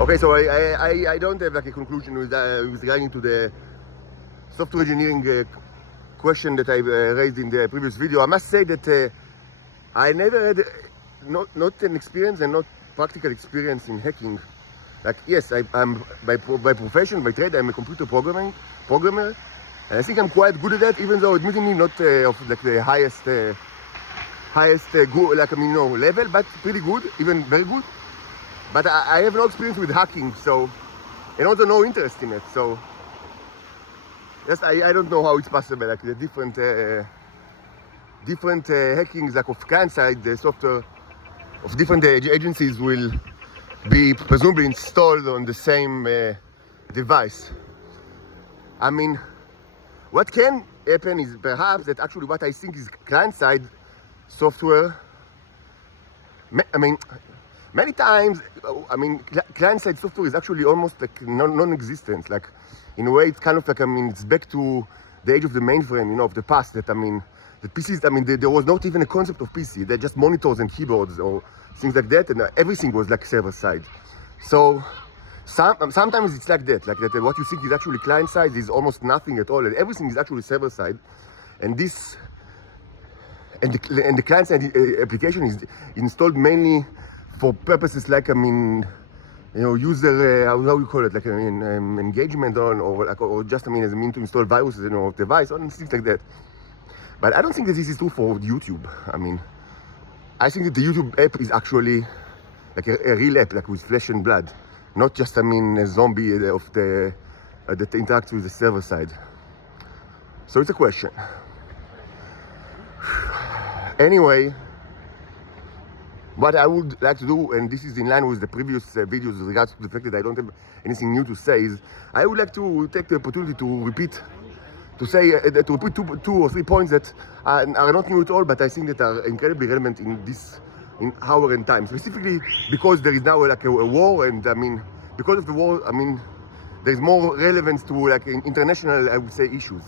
Okay, so I don't have like a conclusion with regarding to the software engineering question that I raised in the previous video. I must say that I never had not an experience and not practical experience in hacking. Like yes, I'm by profession, by trade, I'm a computer programmer, and I think I'm quite good at that. Even though admittedly not of like the highest good, like level, but pretty good, even very good. But I have no experience with hacking, so, and also no interest in it. So, yes, I don't know how it's possible. Like the different hackings, like of client side, the software of different agencies will be presumably installed on the same device. I mean, what can happen is perhaps that actually what I think is client side software. I mean, many times, client-side software is actually almost like non-existent. Like, in a way, it's kind of like, it's back to the age of the mainframe, of the past. That, the PCs, there was not even a concept of PC. They're just monitors and keyboards or things like that, and everything was like server-side. So, sometimes it's like that. What you think is actually client-side is almost nothing at all, and everything is actually server-side. And this, and the client-side application is installed mainly for purposes like user how you call it, like engagement or just as a mean to install viruses of device or things like that. But I don't think that this is true for YouTube. I think that the YouTube app is actually like a real app, like with flesh and blood, not just a zombie of the that interacts with the server side. So it's a question. Anyway, what I would like to do, and this is in line with the previous videos with regards to the fact that I don't have anything new to say, is I would like to take the opportunity to repeat two or three points that are not new at all, but I think that are incredibly relevant in our end time. Specifically because there is now like a war, and because of the war, there is more relevance to like international, I would say, issues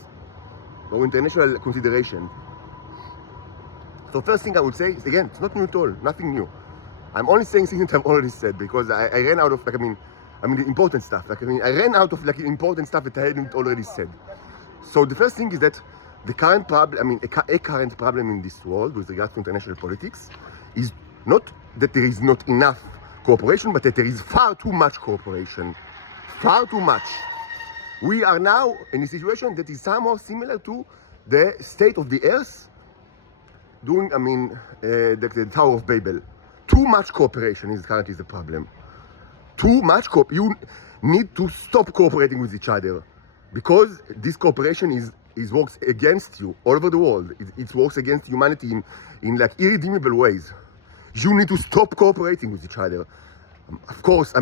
or international consideration. So first thing I would say is, again, it's not new at all, nothing new. I'm only saying things that I've already said because I ran out of the important stuff. I ran out of important stuff that I hadn't already said. So the first thing is that the current problem, a current problem in this world with regards to international politics is not that there is not enough cooperation, but that there is far too much cooperation. Far too much. We are now in a situation that is somehow similar to the state of the earth during, the Tower of Babel. Too much cooperation is currently the problem. Too much you need to stop cooperating with each other, because this cooperation is works against you all over the world. It works against humanity in like irredeemable ways. You need to stop cooperating with each other. Of course,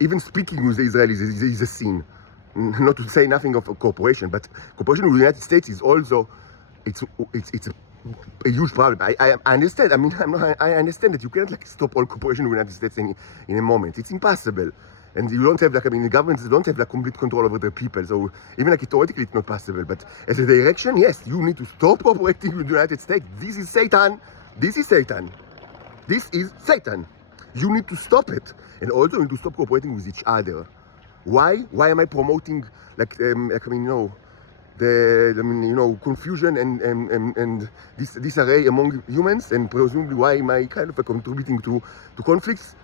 even speaking with the Israelis is a sin. Not to say nothing of cooperation, but cooperation with the United States is also it's a huge problem. I understand. I understand that you cannot stop all cooperation with the United States in a moment. It's impossible, and you don't have the governments don't have complete control over their people. So even theoretically, it's not possible. But as a direction, yes, you need to stop cooperating with the United States. This is Satan. This is Satan. This is Satan. You need to stop it, and also you need to stop cooperating with each other. Why? Why am I promoting confusion and disarray among humans, and presumably why am I kind of contributing to conflicts?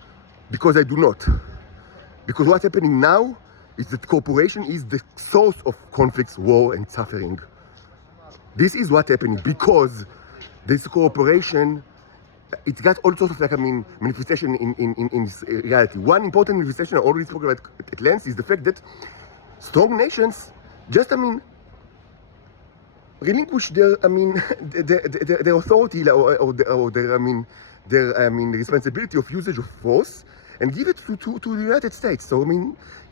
Because I do not. Because what's happening now is that cooperation is the source of conflicts, war, and suffering. This is what's happening because this cooperation, it's got all sorts of manifestation in this reality. One important manifestation I already spoke about at length is the fact that strong nations just relinquish their authority or their responsibility of usage of force and give it to the United States. So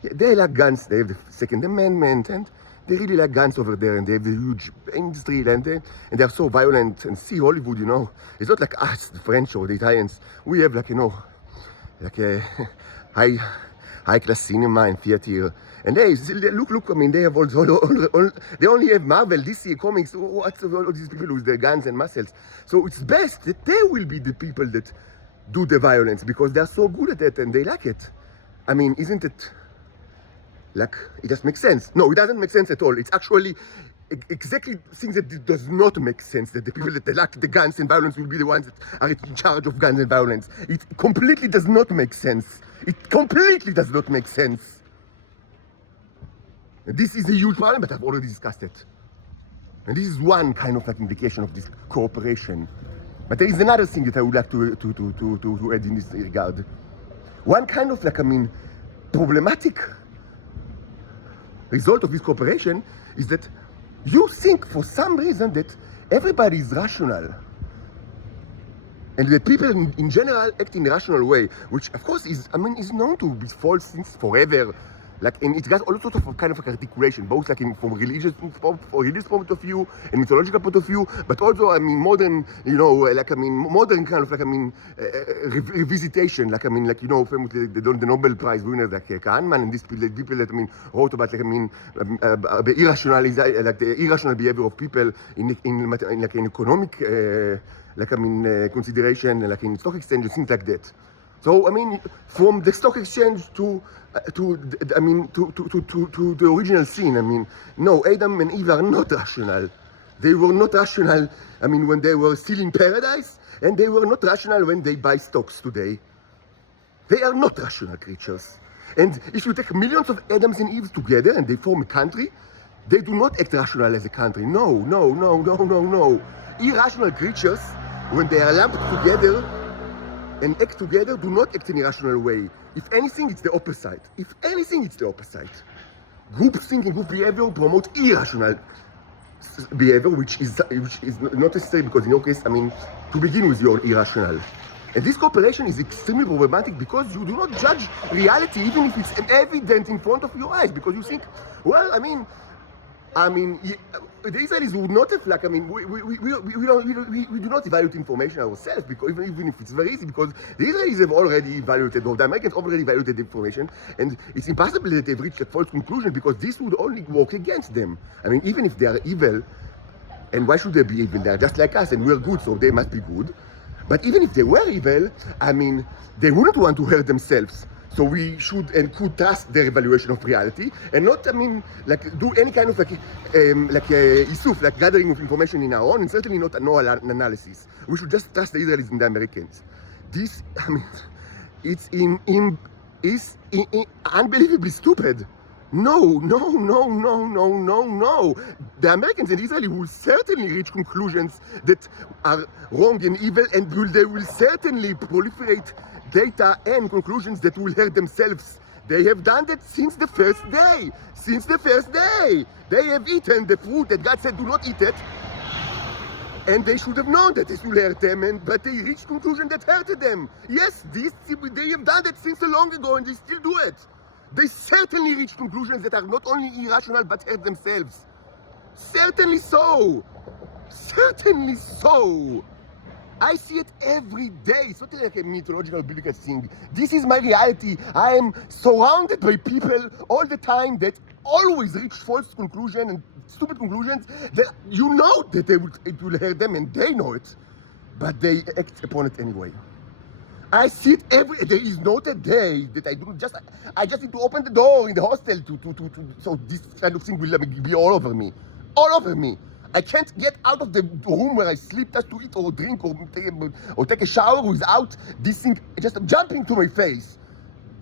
they like guns. They have the Second Amendment, and they really like guns over there, and they have the huge industry, and they are so violent. And see Hollywood, it's not like us, the French or the Italians. We have like a high class cinema and theater. And look, they have they only have Marvel, DC, comics, what's all these people with their guns and muscles. So it's best that they will be the people that do the violence, because they're so good at it and they like it. I mean, isn't it like, it just makes sense? No, it doesn't make sense at all. It's actually exactly things that it does not make sense, that the people that lack the guns and violence will be the ones that are in charge of guns and violence. It completely does not make sense. It completely does not make sense. And this is a huge problem, but I've already discussed it. And this is one kind of like indication of this cooperation. But there is another thing that I would like to add in this regard. One kind of like, I mean, problematic result of this cooperation is that you think for some reason that everybody is rational. And that people in general act in a rational way, which of course is, I mean, is known to be false since forever. Like, and it has all sorts of kind of like articulation, both like from religious point of view and mythological point of view, but also, I mean, modern, you know, like, I mean, modern kind of like, I mean, revisitation, like, I mean, like, you know, famously, the Nobel Prize winners like Kahneman and these people that, I mean, wrote about, like, I mean, the irrational behavior of people in like an economic, like, I mean, consideration, like in stock exchange, things like that. So, I mean, from the stock exchange to the original scene, I mean, no, Adam and Eve are not rational. They were not rational, I mean, when they were still in paradise, and they were not rational when they buy stocks today. They are not rational creatures. And if you take millions of Adams and Eves together and they form a country, they do not act rational as a country. No. Irrational creatures, when they are lumped together and act together, do not act in a rational way. If anything, it's the opposite. Group thinking, group behavior promote irrational behavior, which is not necessary because in your case, I mean, to begin with, you're irrational. And this cooperation is extremely problematic because you do not judge reality even if it's evident in front of your eyes, because you think, well, I mean, the Israelis would not have, like, I mean, we do not evaluate information ourselves, because even if it's very easy, because the Israelis have already evaluated, or the Americans already evaluated the information, and it's impossible that they've reached a false conclusion, because this would only work against them. I mean, even if they are evil, and why should they be evil? They're just like us, and we're good, so they must be good. But even if they were evil, I mean, they wouldn't want to hurt themselves. So we should and could trust their evaluation of reality, and not, I mean, like, do any kind of like isuf, like gathering of information in our own, and certainly not no analysis. We should just trust the Israelis and the Americans. This, I mean, it's unbelievably stupid. No. The Americans and Israelis will certainly reach conclusions that are wrong and evil, and they will certainly proliferate data and conclusions that will hurt themselves. They have done that since the first day. They have eaten the fruit that God said do not eat it. And they should have known that this will hurt them, but they reached conclusion that hurted them. Yes, they have done that since so long ago, and they still do it. They certainly reach conclusions that are not only irrational but hurt themselves. Certainly so. I see it every day. It's not like a mythological biblical thing. This is my reality. I am surrounded by people all the time that always reach false conclusions and stupid conclusions that you know that it will hurt them, and they know it, but they act upon it anyway. I see it there is not a day that I just need to open the door in the hostel so this kind of thing will be all over me. I can't get out of the room where I sleep just to eat or drink or take a shower without this thing just jumping to my face.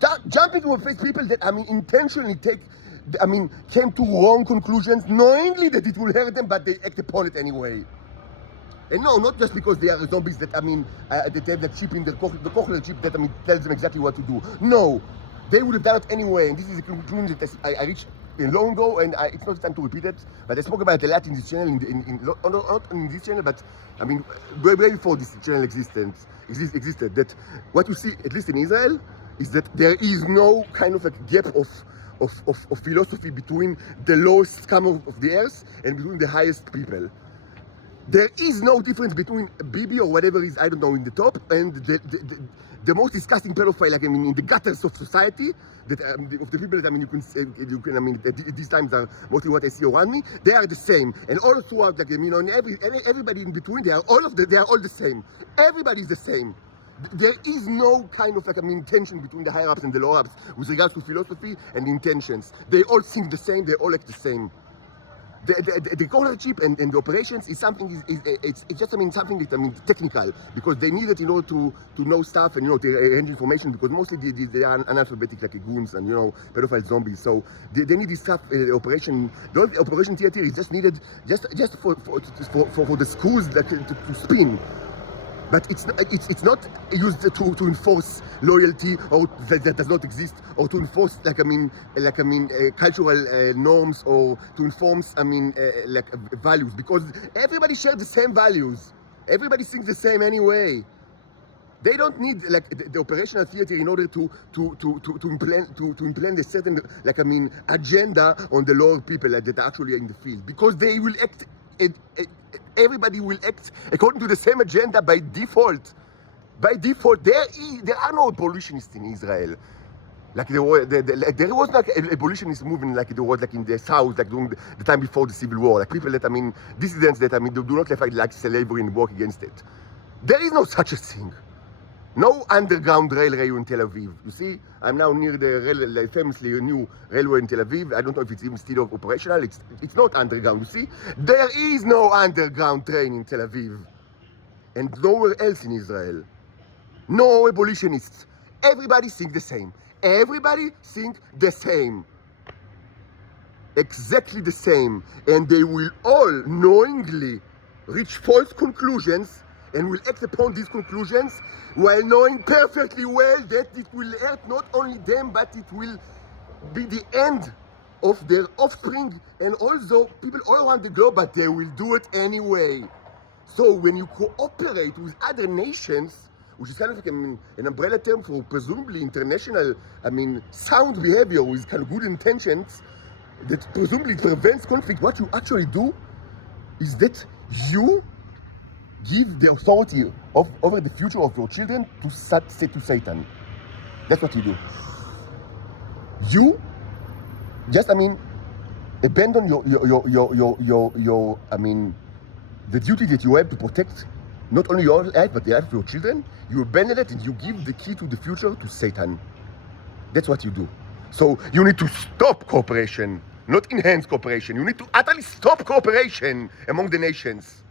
People that, I mean, intentionally came to wrong conclusions, knowingly that it will hurt them, but they act upon it anyway. And no, not just because they are zombies that, I mean, that they have that chip in the cochlear chip that, I mean, tells them exactly what to do. No, they would have done it anyway, and this is a conclusion that I reached long ago, and it's not time to repeat it, but I spoke about it a lot in this channel, not in this channel, but, I mean, way before this channel existed, that what you see, at least in Israel, is that there is no kind of like gap of philosophy between the lowest scum of the earth and between the highest people. There is no difference between Bibi or whatever is, I don't know, in the top, and the most disgusting pedophile, like, I mean, in the gutters of society, that of the people that, I mean, I mean, these times are mostly what I see around me. They are the same, and all throughout, like, you know, and everybody in between, they are all the same. Everybody is the same. There is no kind of tension between the higher ups and the lower ups with regards to philosophy and intentions. They all think the same, they all act the same. The ownership and the operations is something, it's just something that technical, because they need it in order to know stuff and to arrange information, because mostly they are analphabetic, like goons and pedophile zombies. So they need this stuff. Operation theater is just needed just for the schools to spin. But it's not used to enforce loyalty, or that does not exist, or to enforce cultural norms, or to enforce values, because everybody shares the same values. Everybody thinks the same anyway. They don't need the operational theater in order to implement a certain agenda on the lower people that are actually in the field, because they will act. Everybody will act according to the same agenda by default. By default, there are no abolitionists in Israel. There was a abolitionist movement there was in the South, during the time before the Civil War. People that dissidents that do not fight slavery and work against it. There is no such a thing. No underground railway in Tel Aviv. You see, I'm now near the famously new railway in Tel Aviv. I don't know if it's even still operational. It's not underground, you see. There is no underground train in Tel Aviv. And nowhere else in Israel. No abolitionists. Everybody think the same. Everybody think the same. Exactly the same. And they will all knowingly reach false conclusions and will act upon these conclusions while knowing perfectly well that it will hurt not only them, but it will be the end of their offspring and also people all around the globe, but they will do it anyway. So when you cooperate with other nations, which is kind of an umbrella term for presumably international, sound behavior with kind of good intentions that presumably prevents conflict, what you actually do is that you give the authority over the future of your children to Satan. That's what you do. You just, abandon your the duty that you have to protect not only your life but the life of your children. You abandon it and you give the key to the future to Satan. That's what you do. So you need to stop cooperation, not enhance cooperation. You need to utterly stop cooperation among the nations.